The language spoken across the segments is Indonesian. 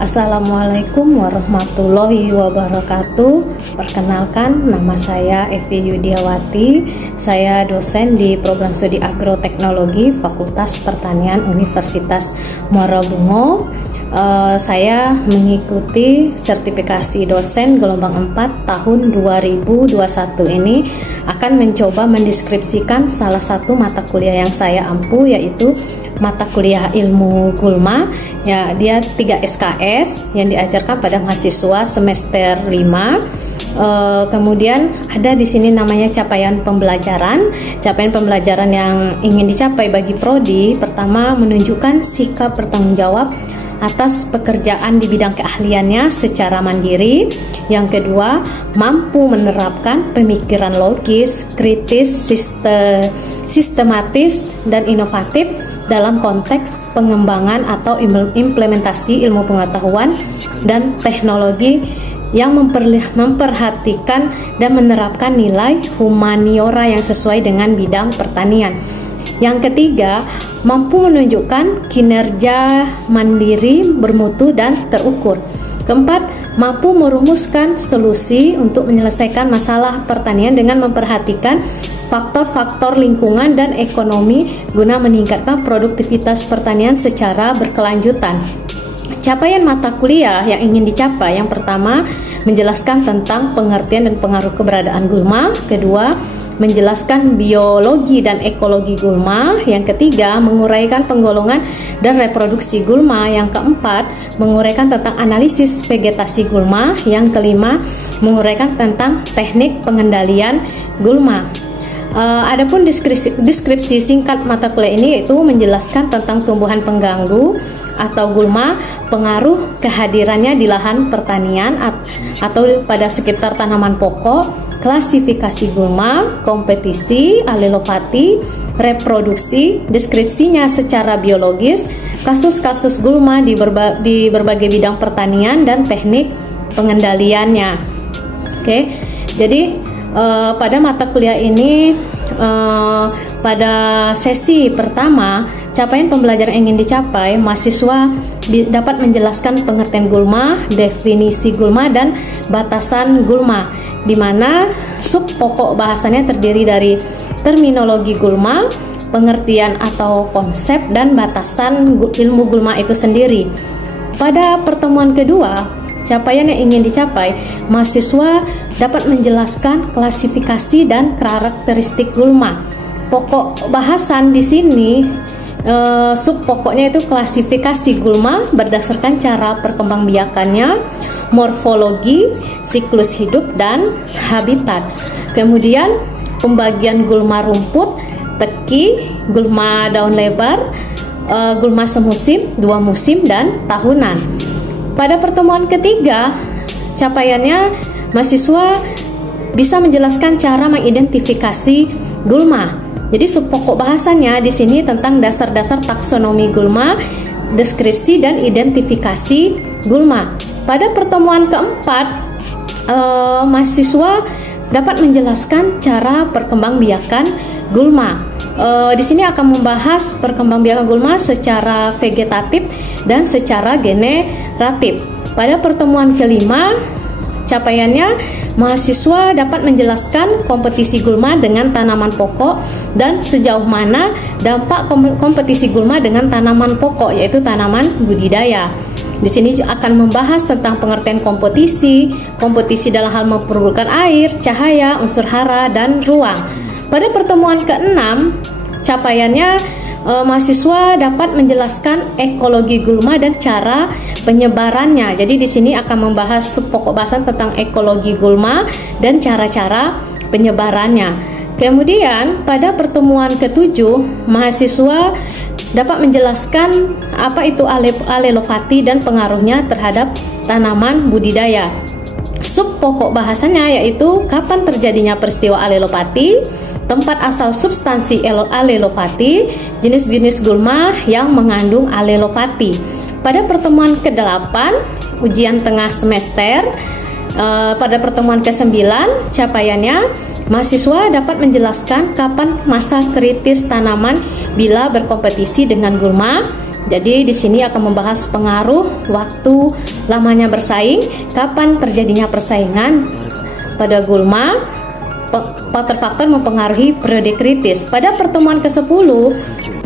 Assalamualaikum warahmatullahi wabarakatuh. Perkenalkan, nama saya Evi Yudiawati. Saya dosen di program studi agroteknologi Fakultas Pertanian Universitas Muara Bungo. Saya mengikuti sertifikasi dosen gelombang 4 tahun 2021 ini akan mencoba mendeskripsikan salah satu mata kuliah yang saya ampu, yaitu mata kuliah ilmu gulma. Ya, dia 3 SKS yang diajarkan pada mahasiswa semester 5. Kemudian ada di sini namanya capaian pembelajaran. Capaian pembelajaran yang ingin dicapai bagi prodi, pertama menunjukkan sikap bertanggung jawab atas pekerjaan di bidang keahliannya secara mandiri. Yang kedua, mampu menerapkan pemikiran logis, kritis, sistematis, dan inovatif dalam konteks pengembangan atau implementasi ilmu pengetahuan dan teknologi yang memperhatikan dan menerapkan nilai humaniora yang sesuai dengan bidang pertanian. Yang ketiga, mampu menunjukkan kinerja mandiri, bermutu, dan terukur. Keempat, mampu merumuskan solusi untuk menyelesaikan masalah pertanian dengan memperhatikan faktor-faktor lingkungan dan ekonomi guna meningkatkan produktivitas pertanian secara berkelanjutan. Capaian mata kuliah yang ingin dicapai, yang pertama, menjelaskan tentang pengertian dan pengaruh keberadaan gulma. Kedua, menjelaskan biologi dan ekologi gulma. Yang ketiga, menguraikan penggolongan dan reproduksi gulma. Yang keempat, menguraikan tentang analisis vegetasi gulma. Yang kelima, menguraikan tentang teknik pengendalian gulma. Adapun deskripsi singkat mata kuliah ini yaitu menjelaskan tentang tumbuhan pengganggu atau gulma, pengaruh kehadirannya di lahan pertanian atau pada sekitar tanaman pokok, klasifikasi gulma, kompetisi, alelopati, reproduksi, deskripsinya secara biologis, kasus-kasus gulma di berbagai bidang pertanian, dan teknik pengendaliannya. Oke, jadi pada mata kuliah ini, pada sesi pertama, capaian pembelajaran yang ingin dicapai, mahasiswa dapat menjelaskan pengertian gulma, definisi gulma, dan batasan gulma, di mana sub pokok bahasannya terdiri dari terminologi gulma, pengertian atau konsep, dan batasan ilmu gulma itu sendiri. Pada pertemuan kedua, capaian yang ingin dicapai, mahasiswa dapat menjelaskan klasifikasi dan karakteristik gulma. Pokok bahasan di sini, sub pokoknya itu klasifikasi gulma berdasarkan cara perkembangbiakannya, morfologi, siklus hidup, dan habitat. Kemudian pembagian gulma rumput, teki, gulma daun lebar, gulma semusim, 2 musim, dan tahunan. Pada pertemuan ketiga, capaiannya mahasiswa bisa menjelaskan cara mengidentifikasi gulma. Jadi subpokok bahasannya di sini tentang dasar-dasar taksonomi gulma, deskripsi dan identifikasi gulma. Pada pertemuan keempat, mahasiswa dapat menjelaskan cara perkembangbiakan gulma. Di sini akan membahas perkembangbiakan gulma secara vegetatif dan secara generatif. Pada pertemuan kelima, capaiannya mahasiswa dapat menjelaskan kompetisi gulma dengan tanaman pokok dan sejauh mana dampak kompetisi gulma dengan tanaman pokok, yaitu tanaman budidaya. Di sini akan membahas tentang pengertian kompetisi dalam hal memerlukan air, cahaya, unsur hara, dan ruang. Pada pertemuan keenam, capaiannya mahasiswa dapat menjelaskan ekologi gulma dan cara penyebarannya. Jadi di sini akan membahas pokok bahasan tentang ekologi gulma dan cara-cara penyebarannya. Kemudian pada pertemuan ketujuh, mahasiswa dapat menjelaskan apa itu alelopati dan pengaruhnya terhadap tanaman budidaya. Sub pokok bahasannya yaitu kapan terjadinya peristiwa alelopati, tempat asal substansi alelopati, jenis-jenis gulma yang mengandung alelopati. Pada pertemuan ke-8, ujian tengah semester, pada pertemuan ke-9, capaiannya mahasiswa dapat menjelaskan kapan masa kritis tanaman bila berkompetisi dengan gulma, Jadi di sini akan membahas pengaruh waktu lamanya bersaing, kapan terjadinya persaingan pada gulma, faktor-faktor mempengaruhi periode kritis. Pada pertemuan ke-10,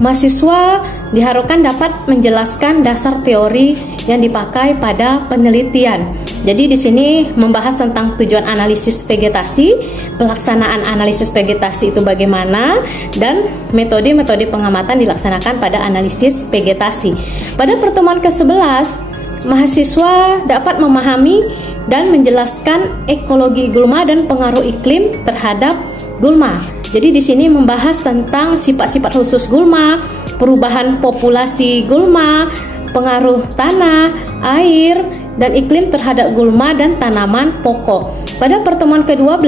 mahasiswa diharapkan dapat menjelaskan dasar teori yang dipakai pada penelitian. Jadi di sini membahas tentang tujuan analisis vegetasi, pelaksanaan analisis vegetasi itu bagaimana, dan metode-metode pengamatan dilaksanakan pada analisis vegetasi. Pada pertemuan ke-11, mahasiswa dapat memahami dan menjelaskan ekologi gulma dan pengaruh iklim terhadap gulma. Jadi di sini membahas tentang sifat-sifat khusus gulma, perubahan populasi gulma, pengaruh tanah, air, dan iklim terhadap gulma dan tanaman pokok. Pada pertemuan ke-12,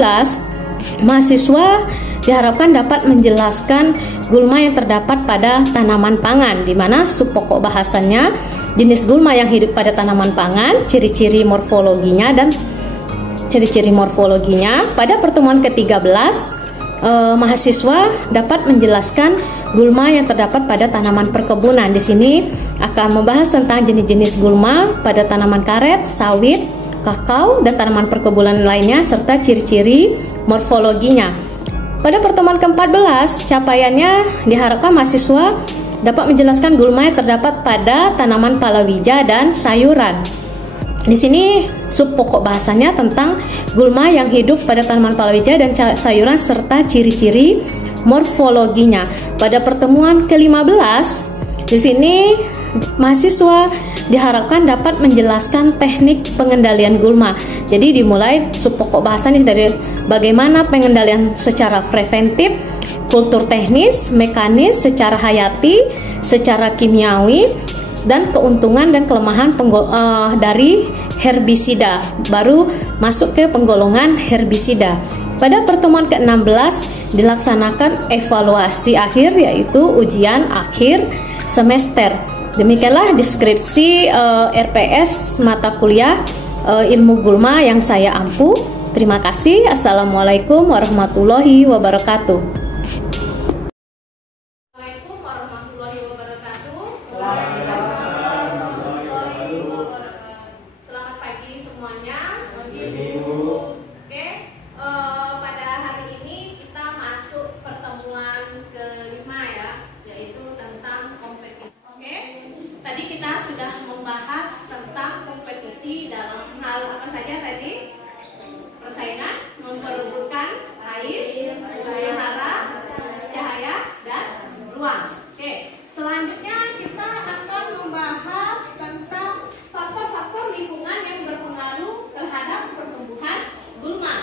mahasiswa diharapkan dapat menjelaskan gulma yang terdapat pada tanaman pangan, di mana subpokok bahasannya jenis gulma yang hidup pada tanaman pangan, ciri-ciri morfologinya dan ciri-ciri morfologinya. Pada pertemuan ke-13, mahasiswa dapat menjelaskan gulma yang terdapat pada tanaman perkebunan. Di sini akan membahas tentang jenis-jenis gulma pada tanaman karet, sawit, kakao, dan tanaman perkebunan lainnya serta ciri-ciri morfologinya. Pada pertemuan ke-14, capaiannya diharapkan mahasiswa dapat menjelaskan gulma yang terdapat pada tanaman palawija dan sayuran. Di sini subpokok bahasanya tentang gulma yang hidup pada tanaman palawija dan sayuran serta ciri-ciri morfologinya. Pada pertemuan ke-15, di sini mahasiswa diharapkan dapat menjelaskan teknik pengendalian gulma. Jadi dimulai subpokok bahasanya dari bagaimana pengendalian secara preventif, kultur teknis, mekanis, secara hayati, secara kimiawi, dan keuntungan dan kelemahan dari herbisida. Baru masuk ke penggolongan herbisida. Pada pertemuan ke-16 dilaksanakan evaluasi akhir, yaitu ujian akhir semester. Demikianlah deskripsi RPS mata kuliah ilmu gulma yang saya ampu. Terima kasih. Assalamualaikum warahmatullahi wabarakatuh. Assalamualaikum warahmatullahi wabarakatuh. Selamat pagi semuanya. Oke, pada hari ini kita masuk pertemuan ke-5 ya, yaitu tentang kompetisi. Oke, tadi kita sudah membahas tentang kompetisi dalam hal apa saja tadi? Persaingan, memperebutkan air, daya hara, cahaya, dan ruang. Oke, selanjutnya kita akan membahas tentang faktor-faktor lingkungan yang berpengaruh terhadap pertumbuhan gulma.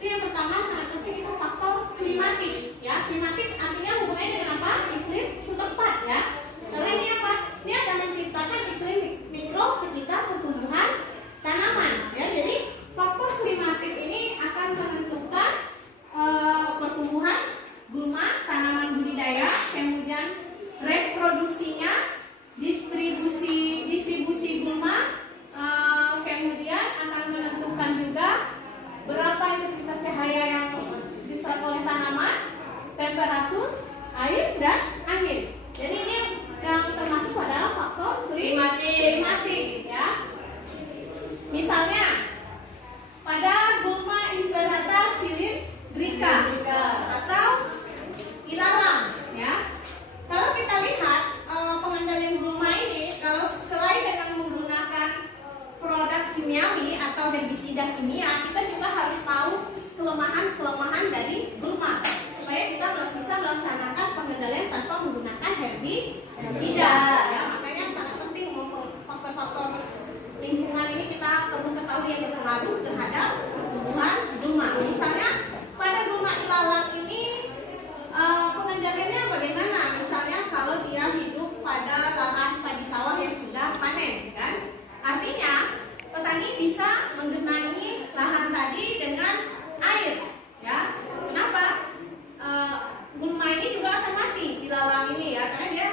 Itu yang pertama sangat penting, itu faktor klimatik. Ya, klimatik artinya hubungannya dengan apa? Iklim setempat ya. Karena ini apa? Ini akan menciptakan iklim mikro sekitar pertumbuhan tanaman. Ya, jadi faktor klimatik ini akan menentukan pertumbuhan gulma, tanaman budidaya, kemudian reproduksinya, distribusi gulma, kemudian akan menentukan juga berapa intensitas cahaya yang diserap oleh tanaman, temperatur, air, dan angin. Jadi ini yang termasuk adalah faktor klimatik ya. Misalnya pada gulma Imperata cylindrica atau ilalang ya. Kalau kita lihat pengendalian gulma ini, kalau selain dengan menggunakan produk kimiawi atau herbisida kimia, kita juga harus tahu kelemahan-kelemahan dari gulma supaya kita bisa melaksanakan pengendalian tanpa menggunakan herbisida ya. Makanya sangat penting faktor-faktor lingkungan ini kita perlu ketahui yang berpengaruh terhadap pertumbuhan gulma. Misalnya pada gulma ilalang ini pengendaliannya bagaimana? Misalnya kalau dia hidup pada lahan padi sawah yang sudah panen kan, artinya petani bisa menggenangi lahan tadi dengan air ya. Kenapa? Gulma ini juga akan mati di lalang ini ya, karena dia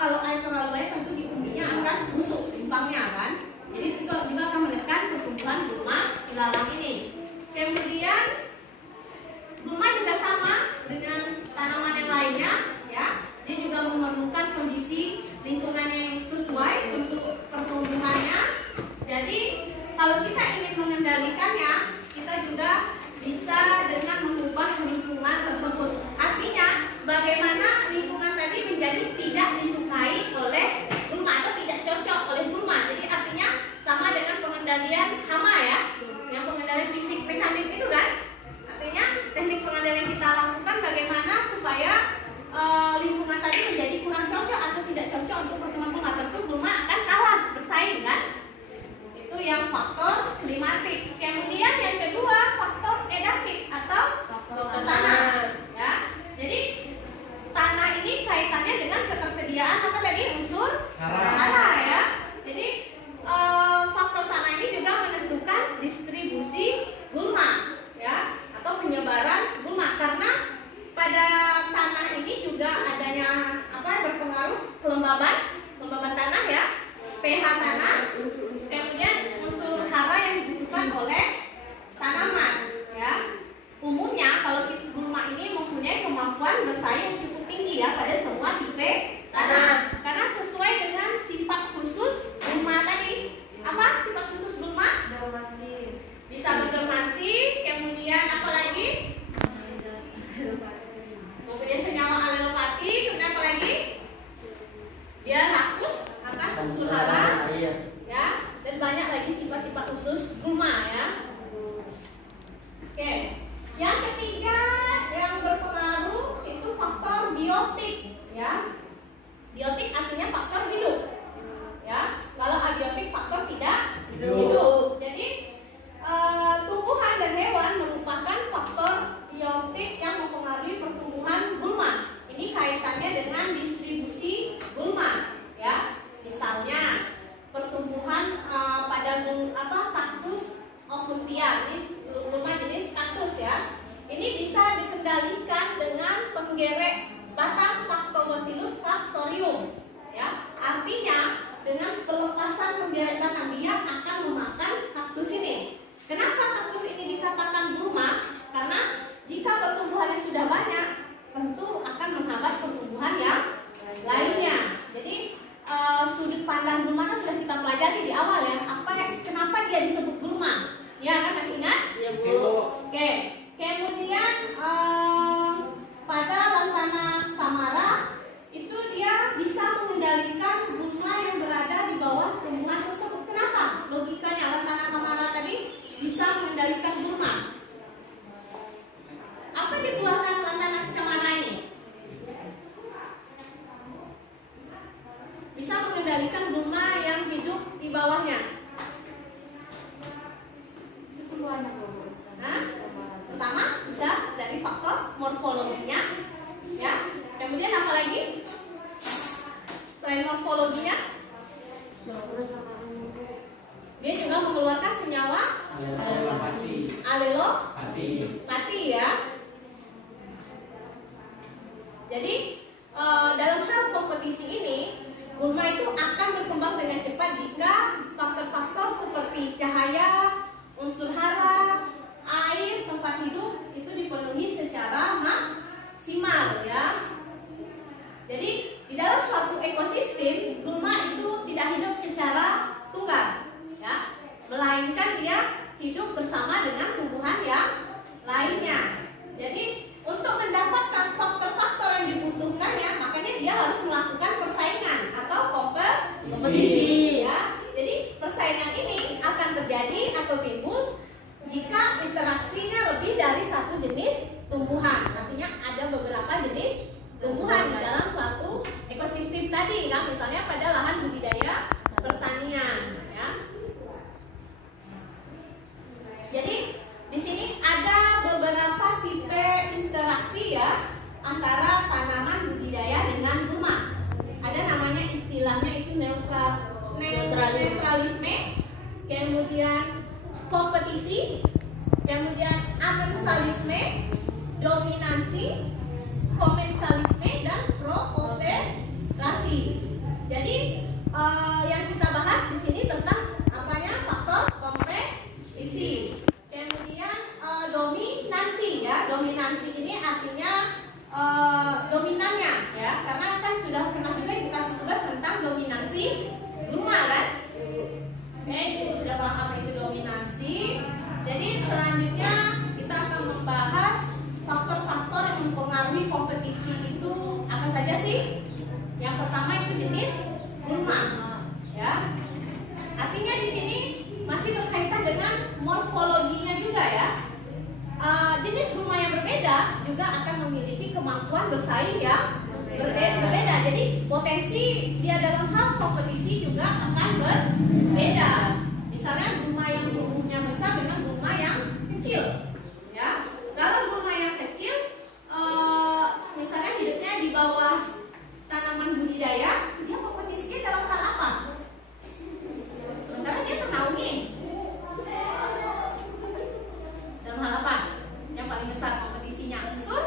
kalau air terlalu banyak tentu di umbinya akan busuk simpangnya kan. Jadi itu juga akan menekan pertumbuhan gulma ilalang ini. Kemudian kalau kita ingin mengendalikannya, kita juga bisa dengan mengubah lingkungan tersebut. Artinya, bagaimana lingkungan tadi menjadi tidak disukai oleh gulma atau tidak cocok oleh gulma. Jadi artinya sama dengan pengendalian hama ya, yang pengendalian fisik mekanik itu kan. Artinya teknik pengendalian kita lakukan bagaimana supaya lingkungan tadi menjadi kurang cocok atau tidak cocok untuk pertumbuhan gulma. Tentu gulma akan kalah bersaing kan. Itu yang faktor klimatik. Kemudian yang kedua faktor edafik atau faktor tanah ya. Jadi tanah ini kaitannya dengan ketersediaan apa tadi, unsur hara ya. Jadi faktor tanah ini juga menentukan distribusi gulma ya, atau penyebaran gulma, karena pada tanah ini juga adanya apa, berpengaruh kelembaban tanah ya, pH tanah, kemudian unsur hara yang dibutuhkan oleh tanaman ya. Umumnya kalau gulma ini mempunyai kemampuan bersaing yang cukup tinggi ya pada semua tipe tanah, karena sesuai dengan sifat khusus gulma tadi. Apa sifat khusus gulma? Bisa berdermasi, kemudian apa lagi? Mempunyai senyawa alelopati, kemudian apa lagi? Dia rakus akan unsur hara ya, dan banyak lagi sifat-sifat khusus gulma ya. Oke, yang ketiga yang berpengaruh itu faktor biotik ya. Biotik artinya faktor hidup ya. Kalau abiotik faktor tidak hidup. Jadi tumbuhan dan hewan merupakan faktor biotik yang mempengaruhi pertumbuhan gulma. Ini kaitannya dengan distribusi gulma ya. Misalnya pertumbuhan pada kaktus opuntia, ini gulma jenis kaktus ya. Ini bisa dikendalikan dengan penggerek batang Lactobacillus castorium ya. Artinya dengan pelepasan penggerek batang dia akan memakan kaktus ini. Kenapa kaktus ini dikatakan gulma? Karena jika pertumbuhannya sudah banyak, tentu akan menghambat pertumbuhan yang lainnya. Jadi sudut pandang gulma kan sudah kita pelajari di awal ya. Kenapa dia disebut gulma? Ya kan, masih ingat? Ya Bu. Oke. Kemudian pada lantana tamara itu dia bisa mengendalikan gulma yang berada di bawah tumbuhan tersebut. Kenapa? Logikanya lantana tamara tadi bisa mengendalikan gulma. Apa dikeluarkan lantana cemara ini? Bisa mengendalikan gulma yang hidup di bawahnya. Nah, pertama bisa dari faktor morfologinya ya. Kemudian apa lagi selain morfologinya? Dia juga mengeluarkan senyawa alelopati ya. Jadi dalam hal kompetisi ini gulma itu akan berkembang dengan cepat jika faktor-faktor seperti cahaya, unsur hara, air, tempat hidup itu dipenuhi secara maksimal ya. Jadi di dalam suatu ekosistem gulma itu tidak hidup secara tunggal ya, melainkan dia hidup bersama dengan tumbuhan yang lainnya. Jadi untuk mendapatkan faktor-faktor yang dibutuhkan ya, makanya dia harus melakukan persaingan atau kompetisi ya. Jadi persaingan ini akan terjadi atau timbul jika interaksinya lebih dari satu jenis tumbuhan. Artinya ada beberapa jenis tumbuhan di dalam suatu ekosistem tadi kan, misalnya pada lahan budidaya pertanian ya. Jadi di sini ada beberapa tipe interaksi ya antara tanaman budidaya dengan gulma. Ada namanya istilahnya itu neutralisme, kemudian kompetisi, kemudian amensalisme, dominansi, komensalisme, dan prooperasi. Jadi yang kita bahas di sini tentang apanya, faktor kompetisi. Kemudian dominansi ya, dominansi ini artinya dominannya ya, karena kan sudah pernah juga dikasih tugas tentang dominansi gulma kan? Oke, itu sudah paham apa itu dominansi. kompetisi. Jadi selanjutnya kita akan membahas faktor-faktor yang mempengaruhi kompetisi itu apa saja sih? Yang pertama itu jenis gulma, ya. Artinya di sini masih berkaitan dengan morfologinya juga ya. Jenis gulma yang berbeda juga akan memiliki kemampuan bersaing yang berbeda. Jadi potensi dia dalam hal kompetisi juga akan berbeda. Misalnya gulma yang tumbuhnya besar dengan gulma yang kecil, ya. Kalau gulma yang kecil, misalnya hidupnya di bawah tanaman budidaya, dia kompetisinya dalam hal apa? Sementara dia ternaungi dalam hal apa? Yang paling besar kompetisinya unsur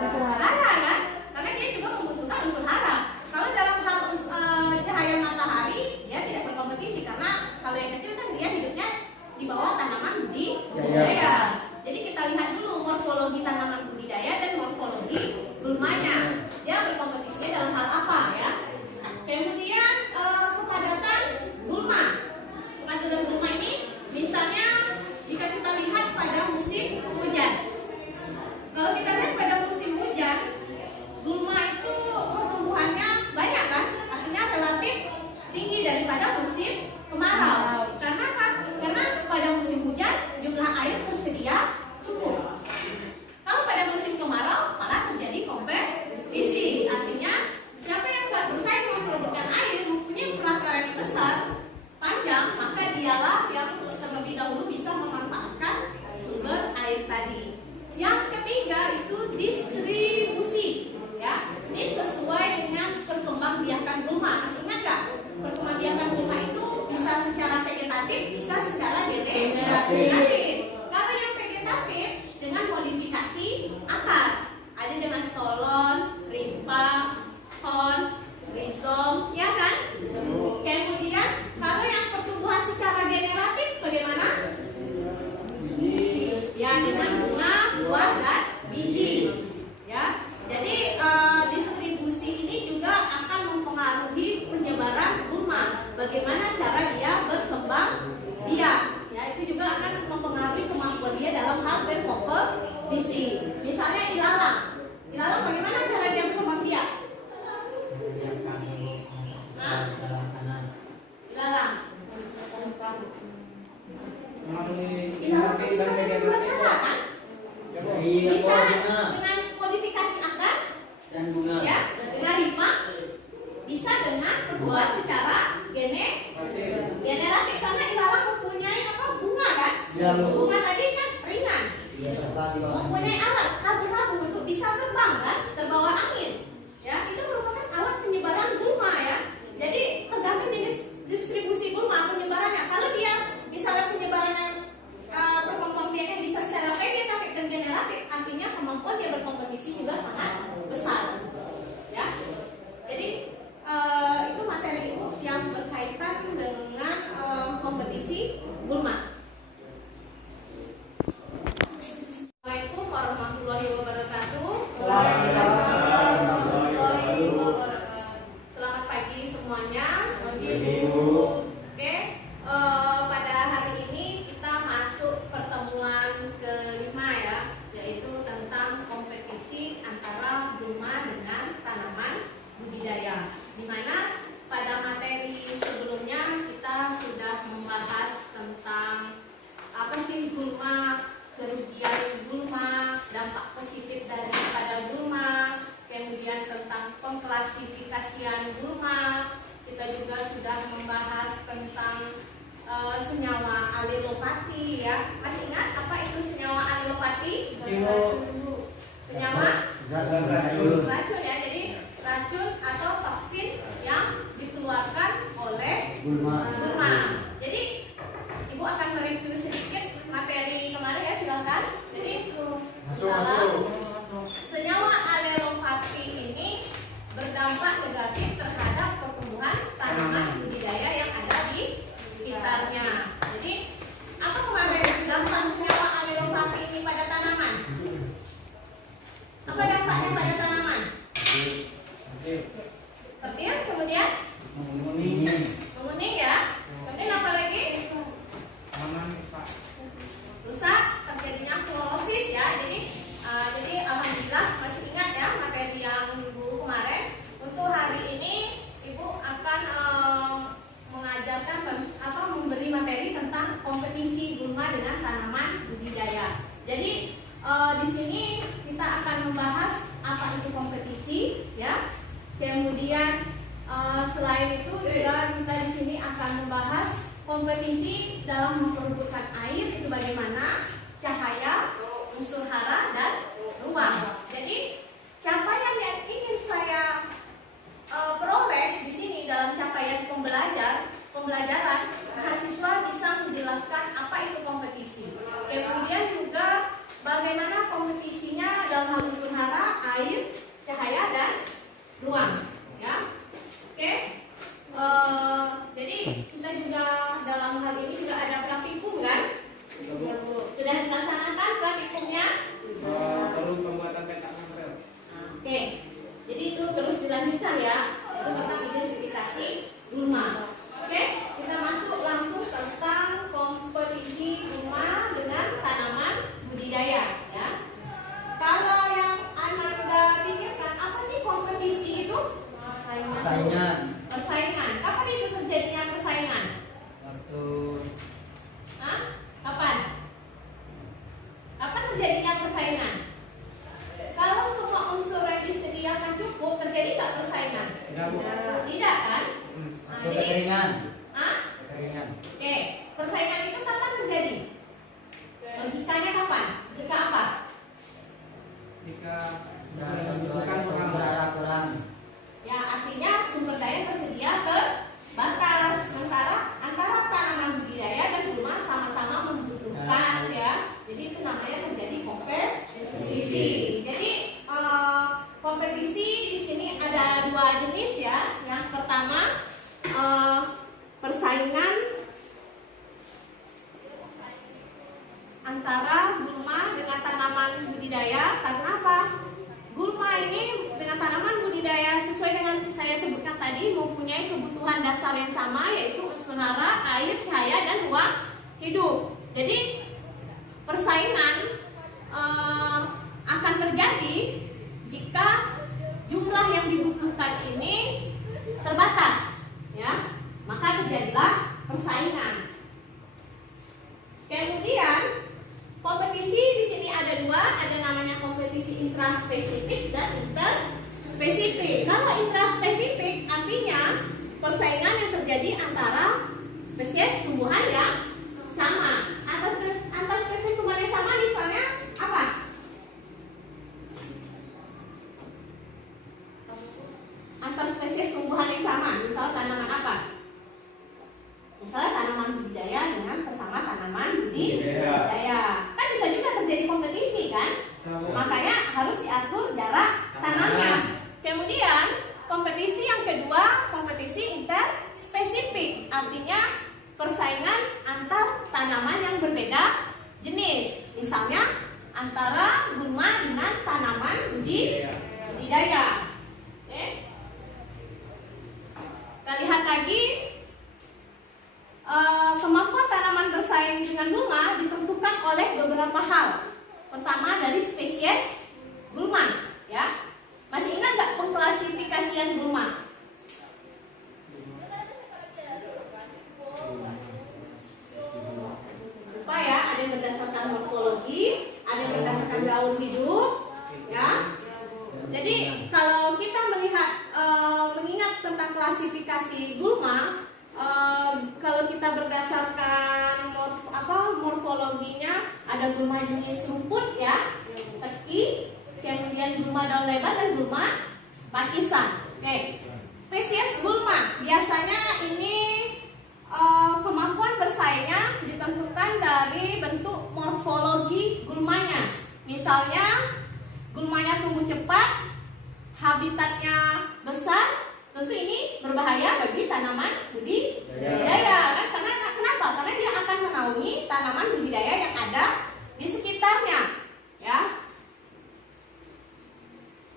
hara kan? Karena dia juga membutuhkan unsur hara. Kalau dalam hal cahaya matahari, dia tidak berkompetisi karena kalau yang kecil kan dia hidupnya di bawah tanaman budidaya. Jadi kita lihat dulu morfologi tanaman budidaya dan morfologi gulmanya. Dia berkompetisinya dalam hal apa ya? Kemudian kepadatan gulma. Kepadatan gulma ini misalnya jika kita lihat pada musim hujan. Kalau kita lihat pada musim hujan, gulma itu pertumbuhannya banyak kan? Artinya relatif tinggi daripada musim kemarau. Karena apa? Karena pada musim hujan jumlah air tersedia cukup. Kalau pada musim kemarau malah terjadi kompetisi. Artinya siapa yang kuat bersaing memproduksi air mempunyai pelataran yang besar, panjang, maka dialah yang terlebih dahulu bisa memanfaatkan sumber air tadi. Yang ketiga itu distribusi, ya. Ini sesuai dengan perkembangbiakan gulma. Masih ingat nggak? Perkembangbiakan gulma itu bisa secara vegetatif, bisa secara generatif. Kalau yang vegetatif dengan modifikasi akar, ada dengan stolon, rimpa, kon, rizom, ya kan? Kemudian kalau yang pertumbuhan secara generatif bagaimana? Ya, dengan bunga, buah, dan biji. Ya, jadi distribusi ini juga akan mempengaruhi penyebaran gulma. Bagaimana cara dia berkembang biak? Ya, itu juga akan mempengaruhi kemampuan dia dalam hal berkompetisi. Misalnya ilalang. Ilalang bagaimana cara dia berkembang biak? Ilalang. Ilalang bisa dengan dua cara kan? Bisa dengan modifikasi akar dan bunga, ya, dengan rimpa. Bisa dengan berbuah secara generatif karena ilalang mempunyai apa? Bunga kan? Bunga tadi kan ringan, mempunyai alat rabu-rabu untuk bisa terbang kan, terbawa angin. Ya, itu merupakan alat penyebaran gulma ya. Jadi tergantung jenis distribusi gulma penyebarannya. Kalau dia misalnya penyebarannya perkembangbiakannya bisa secara vegetatif dan generatif, artinya kemampuan dia berkompetisi juga sangat besar. Ya, jadi itu materi yang berkaitan dengan kompetisi gulma. Assalamualaikum warahmatullahi wabarakatuh. Selamat pagi semuanya. Oke, pada hari ini kita masuk pertemuan kelima ya, yaitu tentang kompetisi antara gulma dengan tanaman budidaya. Di mana pada materi sebelumnya kita sudah membahas tentang apa sih gulma, kerugian gulma, dampak positif daripada gulma, kemudian tentang pengklasifikasian gulma. Kita juga sudah membahas tentang senyawa alilopati ya. Masih ingat apa itu senyawa alilopati? Senyawa racun ya. Jadi racun atau toksin yang dikeluarkan oleh gulma. Jadi Ibu akan mereview sedikit materi kemarin ya, silakan. Jadi senyawa alilopati ini berdampak negatif terhadap pertumbuhan tanaman budidaya yang ada di sekitarnya. Jadi apa kemarin gulma dengan tanaman budidaya. Jadi di sini kita akan membahas apa itu kompetisi, ya. Kemudian selain itu juga kita di sini akan membahas kompetisi dalam memperebutkan air itu bagaimana, cahaya, unsur hara dan ruang. Jadi capaian yang ingin saya peroleh di sini dalam capaian pembelajaran, mahasiswa bisa menjelaskan apa itu kompetisi. Kemudian juga bagaimana kompetisinya dalam hal unsur hara, air, cahaya dan ruang, ya. Oke. Jadi kita juga dalam hal ini juga ada praktikum, kan? Sudah dilaksanakan praktikumnya? Baru pembuatan peta material. Oke. Jadi itu terus dilanjutkan, ya. Itu tentang identifikasi gulma. Oke, kita masuk langsung tentang kompetisi gulma dengan tanaman budidaya, ya. Kalau yang Anda pikirkan, apa sih kompetisi itu? Persaingan. Kapan itu terjadinya persaingan? Kapan? Kapan terjadinya persaingan? Kalau semua unsur yang disediakan cukup, terjadi tak persaingan? Tidak, kan? Kekeringan. Oke, persaingan itu kapan terjadi? Logikanya kapan? Jika apa? Jika Bukan kurang. Ya, artinya sumber daya tersedia terbatas. Sementara antara tanaman budidaya dan gulma sama-sama membutuhkan, ya. Jadi itu namanya terjadi kompetisi. Jadi kompetisi di sini ada dua jenis, ya. Yang pertama persaingan antara gulma dengan tanaman budidaya. Karena apa? Gulma ini dengan tanaman budidaya sesuai dengan saya sebutkan tadi mempunyai kebutuhan dasar yang sama, yaitu unsur hara, air, cahaya dan ruang hidup. Jadi persaingan akan terjadi jika jumlah yang dibutuhkan ini terbatas, ya. Maka terjadilah persaingan. Kemudian kompetisi di sini ada dua, ada namanya kompetisi intraspesifik dan interspesifik. Kalau intraspesifik artinya persaingan yang terjadi antara spesies tumbuhan yang sama. Antar spesies tumbuhan yang sama misalnya apa? Antar spesies tumbuhan yang sama, misal tanaman apa? Misalnya tanaman budidaya dengan sesama tanaman budidaya. Kan bisa juga terjadi kompetisi, kan? Makanya harus diatur jarak tanamnya. Kemudian kompetisi yang kedua, kompetisi interspesifik. Artinya persaingan antar tanaman yang berbeda jenis. Misalnya antara gulma dengan tanaman budidaya. Oke. Kita lihat lagi. Kemampuan tanaman bersaing dengan gulma ditentukan oleh beberapa hal. Pertama dari spesies gulma, ya. Masih ingat nggak pengklasifikasian gulma? Lupa, ya. Ada yang berdasarkan morfologi, ada yang berdasarkan gaun hidup, ya. Jadi kalau kita mengingat tentang klasifikasi gulma. Kalau kita berdasarkan morfologinya, ada gulma jenis rumput, ya, teki, kemudian gulma daun lebar dan gulma pakisan. Oke, spesies gulma biasanya ini kemampuan bersaingnya ditentukan dari bentuk morfologi gulmanya. Misalnya gulmanya tumbuh cepat, habitatnya besar. Tentu ini berbahaya bagi tanaman budidaya, kan? Kenapa? Karena dia akan menaungi tanaman budidaya yang ada di sekitarnya, ya.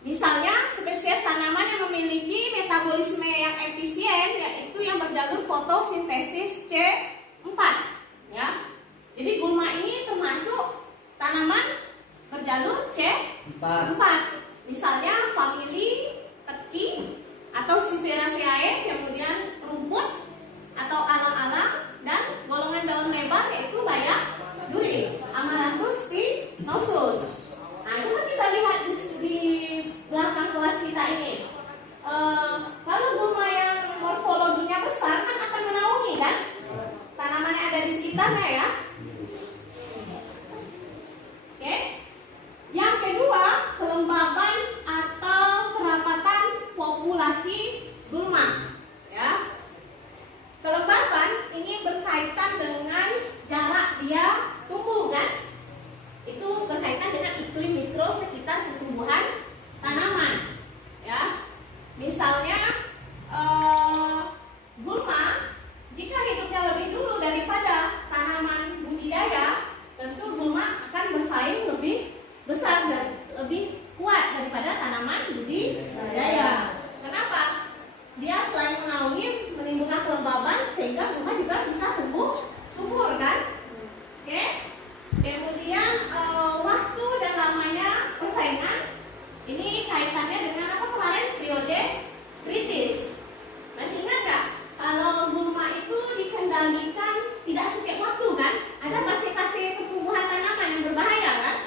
Misalnya spesies tanaman yang memiliki metabolisme yang efisien, yaitu yang berjalur fotosintesis C4, ya. Jadi gulma ini termasuk tanaman berjalur C4. Misalnya famili teki atau Siferaceae, kemudian rumput atau alang-alang, dan golongan daun lebar yaitu di sekitarnya ya. Oke. Yang kedua, kelembaban atau kerapatan populasi gulma. Ya. Kelembaban ini berkaitan dengan jarak dia tumbuh kan? Itu berkaitan dengan iklim mikro sekitar pertumbuhan tanaman. Ya. Misalnya gulma jika hidupnya lebih dulu daripada tanaman budidaya, tentu gulma akan bersaing lebih besar dan lebih kuat daripada tanaman budidaya. Kenapa? Dia selain menaungi, menimbulkan kelembaban sehingga gulma juga bisa tumbuh subur kan? Oke. Kemudian waktu dan lamanya persaingan ini kaitannya dengan apa kemarin periode kritis. Masih ingat nggak? Kalau gulma itu dikendalikan tidak setiap waktu kan? Ada fase-fase pertumbuhan tanaman yang berbahaya kan?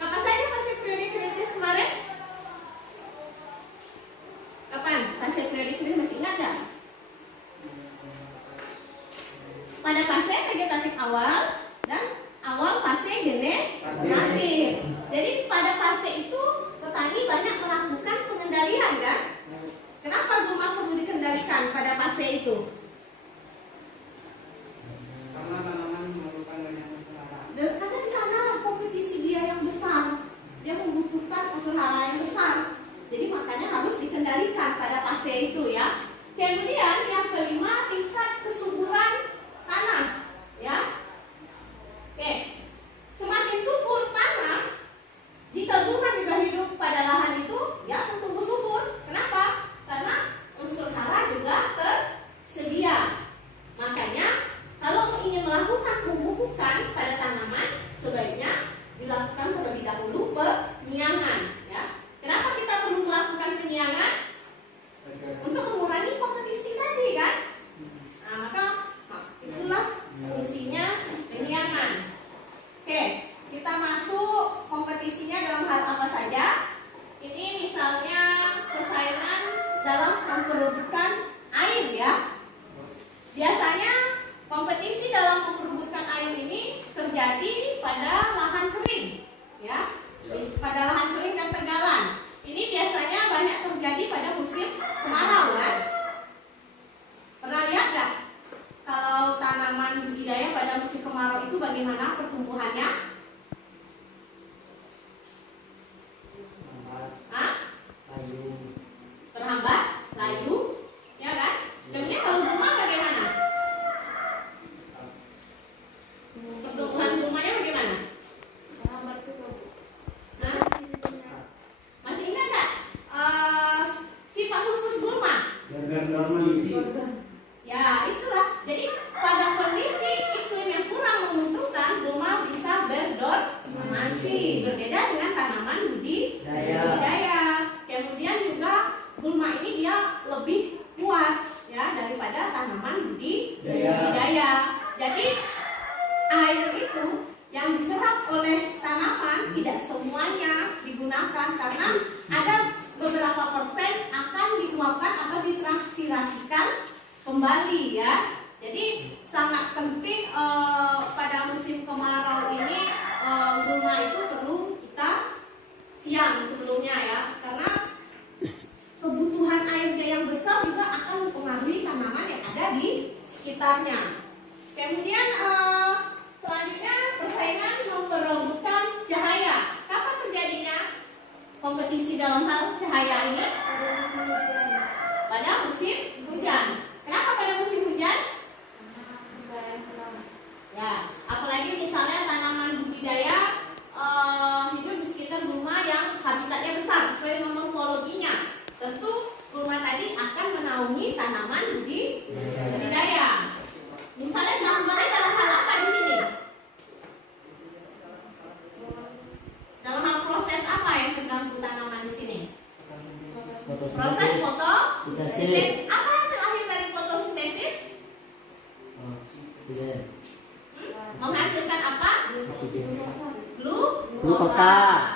Kapan saja fase periode kritis kemarin? Kapan fase periode kritis, masih ingat nggak? Pada fase vegetatif awal dan awal fase generatif. Jadi pada fase itu petani banyak melakukan pengendalian kan? Kenapa gulma perlu dikendalikan pada fase itu? Karena tanaman memerlukan banyak usaha. Karena di sana kompetisi dia yang besar, dia membutuhkan unsur hara yang besar. Jadi makanya harus dikendalikan pada fase itu ya. Kemudian yang kelima, tingkat kesuburan tanah ya. Oke, semakin subur tanah, jika gulma juga hidup pada lahan itu, ya akan tumbuh subur. Kenapa? Karena unsur hara juga tersedia. Makanya kalau ingin melakukan pemupukan pada tanaman, sebaiknya dilakukan terlebih dahulu penyiangan. Ya. Kenapa kita perlu melakukan penyiangan? Untuk mengurangi kompetisi tadi kan? Nah, maka itulah fungsinya penyiangan. Oke, kita masuk kompetisinya dalam hal apa saja? Ini misalnya persaingan dalam memperebutkan air ya. Biasanya kompetisi dalam memperebutkan air ini terjadi pada lahan kering ya. Pada lahan kering dan tegalan. Ini biasanya banyak terjadi pada musim kemarau kan? Pernah lihat nggak? Kalau tanaman budidaya pada musim kemarau itu bagaimana pertumbuhannya? Hah? Terhambat, layu, ya kan? Kemudian kalau gulma bagaimana? Pertumbuhan gulmanya bagaimana? Terhambat juga. Hah? Masih ingat nggak sifat khusus gulma? Dormansi. Ya itulah. Jadi pada kondisi iklim yang kurang menguntungkan, gulma bisa berdormansi, berbeda dengan tanaman budidaya. Kemudian juga gulma ini dia lebih kuat ya daripada tanaman budidaya. Jadi air itu yang diserap oleh tanaman tidak semuanya digunakan karena ada beberapa persen akan diuapkan atau ditranspirasikan kembali ya. Jadi sangat penting pada musim kemarau ini gulma itu perlu kita siang sebelumnya ya, karena kebutuhan airnya yang besar juga akan mempengaruhi tanaman yang ada di sekitarnya. Kemudian selanjutnya persaingan memperebutkan cahaya. Kapan terjadinya kompetisi dalam hal cahaya ini? Pada musim hujan. Kenapa pada musim hujan? Ya, apalagi misalnya tanaman budidaya hidup di sekitar gulma yang habitatnya besar sesuai dengan morfologinya. Tentu gulma tadi akan menaungi tanaman budidaya. Misalnya gambarnya dalam hal apa di sini? Dalam hal proses apa yang terganggu tanaman di sini? Proses fotosintesis. Apa hasil akhir dari fotosintesis? Menghasilkan apa? Glukosa.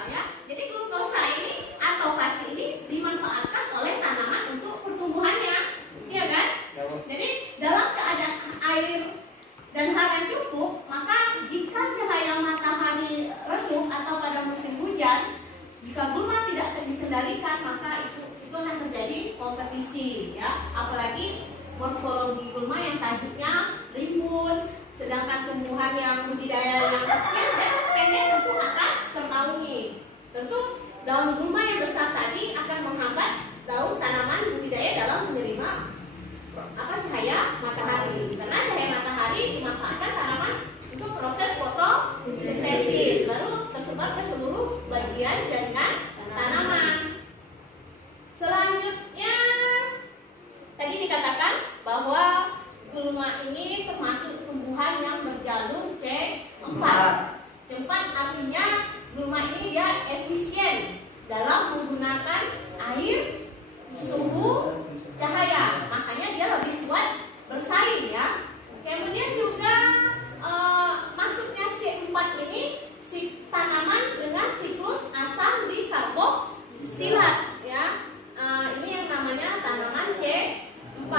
Ya. Jadi glukosa ini atau fatty ini dimanfaatkan oleh tanaman untuk pertumbuhannya, iya kan? Jadi dalam keadaan air dan hara Jika gulma tidak dikendalikan, maka itu akan terjadi kompetisi, ya. Apalagi morfologi gulma yang tajuknya rimbun, sedangkan tumbuhan yang budidaya yang kecil dan pendek tentu akan ternaungi. Tentu daun gulma yang besar tadi akan menghambat daun tanaman budidaya dalam menerima cahaya matahari. Karena cahaya matahari dimanfaatkan tanaman untuk proses fotosintesis, baru tersebar ke seluruh bagian jaringan tanaman. Selanjutnya tadi dikatakan bahwa gulma ini termasuk tumbuhan yang berjalur C4. C4 artinya gulma ini dia efisien dalam menggunakan air, suhu, cahaya. Makanya dia lebih kuat bersaing, ya. Kemudian juga masuknya C4 ini si tanaman dengan siklus asam dikarboksilat, ya. Ini yang namanya tanaman C4.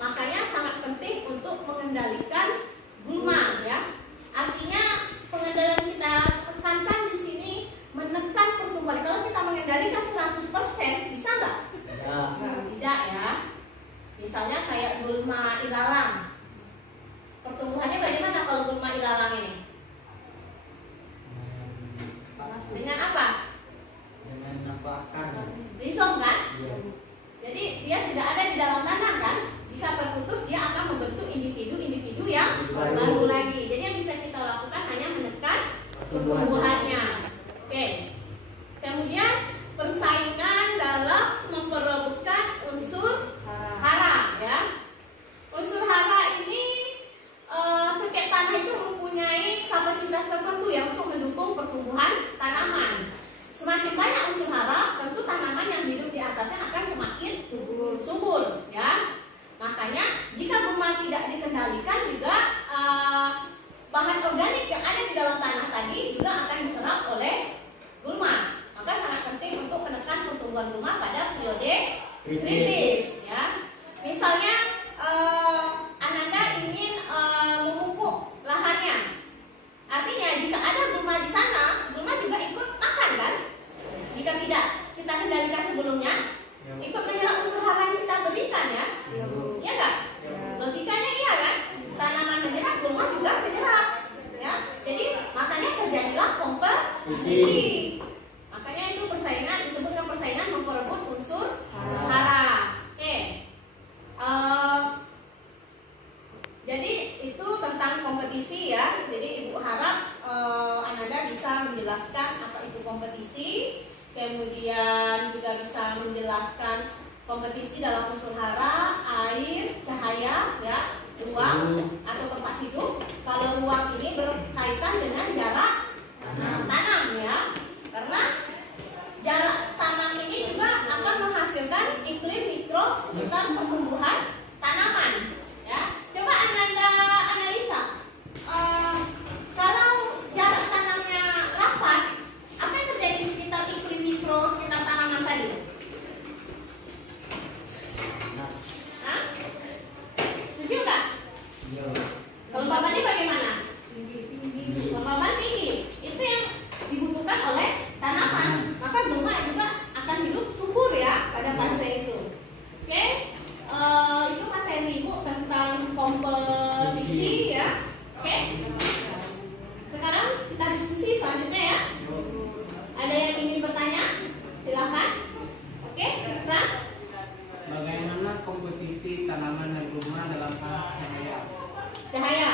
Makanya sangat penting untuk mengendalikan gulma, ya. Artinya pengendalian kita tekankan di sini menekan pertumbuhan. Kalau kita mengendalikan 100%, bisa nggak? Tidak, ya. Misalnya kayak gulma ilalang. Pertumbuhannya bagaimana kalau gulma ilalang ini? Dengan apa? Dengan nampakkan. Rizom, kan? Iya. Jadi dia sudah ada di dalam tanah, kan? Jika terputus dia akan membentuk individu-individu yang baru lagi. Jadi yang bisa kita lakukan hanya menekan pertumbuhannya. Oke. Kemudian persaingan dalam memperebutkan unsur hara, ya. Unsur hara ini setiap tanah itu mempunyai kapasitas tertentu ya untuk mendukung pertumbuhan tanaman. Semakin banyak unsur hara, tentu tanaman yang hidup di atasnya akan semakin subur, ya. Makanya jika gulma tidak dikendalikan juga bahan organik yang ada di dalam tanah tadi juga akan diserap oleh gulma. Maka sangat penting untuk menekan pertumbuhan gulma pada periode kritis, ya. Misalnya Ananda ingin memupuk lahannya. Artinya jika ada gulma di sana, gulma juga ikut makan, kan? Jika tidak kita kendalikan sebelumnya, ikut menyerap unsur hara yang kita berikan, ya. Iya nggak? Logikanya iya, kan? Tanaman menyerap, gulma juga menyerap, ya. Jadi makanya terjadilah kompetisi. Makanya itu persaingan, disebutkan persaingan memperebut unsur hara. Oke. Jadi itu tentang kompetisi, ya. Jadi Ibu harap Ananda bisa menjelaskan apa itu kompetisi, kemudian juga bisa menjelaskan kompetisi dalam unsur hara, air, cahaya, ya, ruang atau tempat hidup. Kalau ruang ini berkaitan dengan jarak tanam, ya. Karena jarak tanam ini juga akan menghasilkan iklim mikro sekitar pertumbuhan tanaman, ya. Coba Ananda analisa, kalau jarak tanamnya rapat, apa yang terjadi di sekitar iklim mikro sekitar tanaman tadi? Hah? Setuju nggak? Iya. Kelembabannya bagaimana? Kelembaban tinggi. Itu yang dibutuhkan oleh tanaman. Maka gulma juga akan hidup subur, ya, pada fase itu. Oke, itu materi Ibu tentang kompetisi, ya. Oke. Sekarang kita diskusi selanjutnya, ya. Ada yang ingin bertanya? Silakan. Oke, Fran. Bagaimana kompetisi tanaman dan gulma dalam hal cahaya? Cahaya.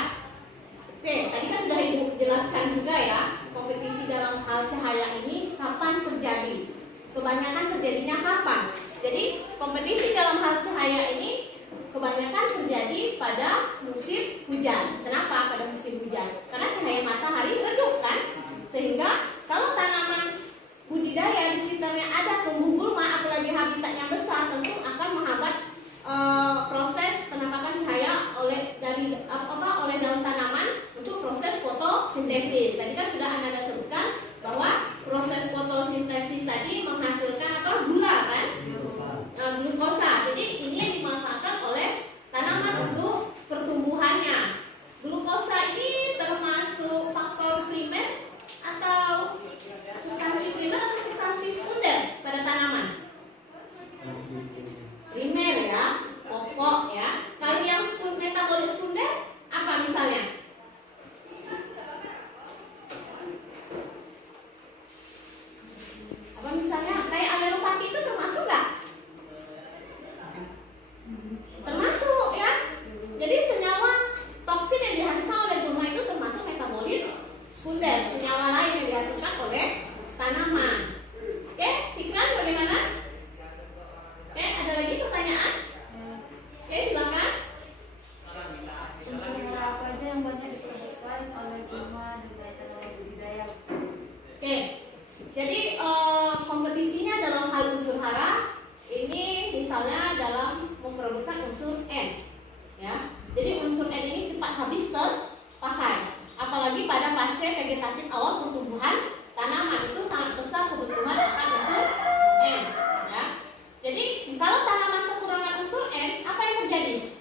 Oke, tadi kan sudah Ibu jelaskan juga, ya. Kompetisi dalam hal cahaya ini kapan terjadi? Kebanyakan terjadinya kapan? Jadi kompetisi dalam hal cahaya ini kebanyakan terjadi pada musim hujan. Kenapa pada musim hujan? Karena cahaya matahari redup, kan? Sehingga kalau tanaman budidaya di sekitarnya ada tumbuh gulma, apalagi habitatnya besar, tentu akan menghambat proses penampakan cahaya oleh daun tanaman untuk proses fotosintesis. Tadi kan sudah Anda sebutkan bahwa proses fotosintesis tadi menghasilkan apa? Gula, kan? Glukosa. Jadi ini yang dimanfaatkan oleh tanaman untuk pertumbuhannya. Glukosa ini termasuk faktor primer atau substansi primer atau substansi vegetatif awal pertumbuhan tanaman. Itu sangat besar kebutuhan akan unsur N. Ya. Jadi kalau tanaman kekurangan unsur N, apa yang terjadi?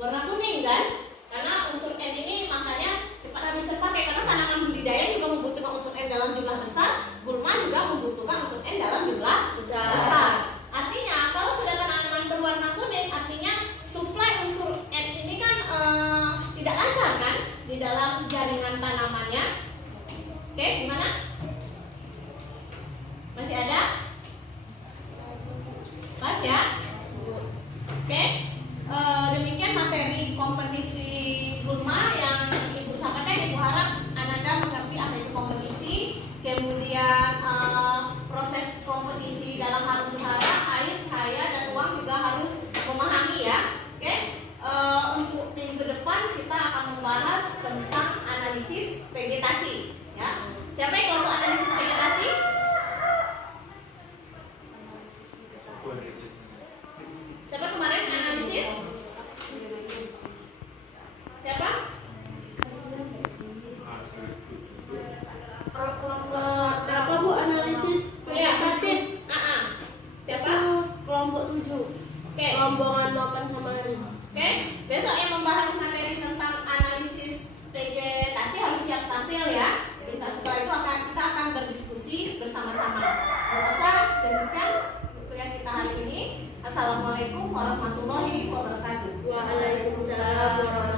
Warna kuning kan? Karena unsur N ini makanya cepat habis terpakai, karena tanaman budidaya juga membutuhkan unsur N dalam jumlah besar, gulma juga membutuhkan unsur N dalam jumlah besar. Artinya kalau sudah tanaman berwarna kuning, artinya suplai unsur N ini kan tidak lancar kan di dalam jaringan tanamannya. Oke, gimana? Masih ada? Pas ya? Oke, demikian materi kompetisi gulma yang Ibu sampaikan. Ibu harap Ananda mengerti apa itu kompetisi, kemudian proses kompetisi dalam hal hara, air, cahaya, dan uang juga harus memahami ya. Oke, untuk minggu depan kita akan membahas tentang analisis vegetasi. Ya, siapa yang kelompok analisis vegetasi? Siapa kemarin analisis? Siapa? Apa Bu analisis vegetatif? Siapa? Kelompok 7. Oke. Rombongan 8 sama ini. Oke. Besok yang membahas materi tentang analisis vegetasi harus siap tampil ya. Setelah itu kita akan berdiskusi bersama-sama. Merasa demikian untuk yang kita hari ini. Assalamualaikum warahmatullahi wabarakatuh. Waalaikumsalam warahmatullahi wabarakatuh.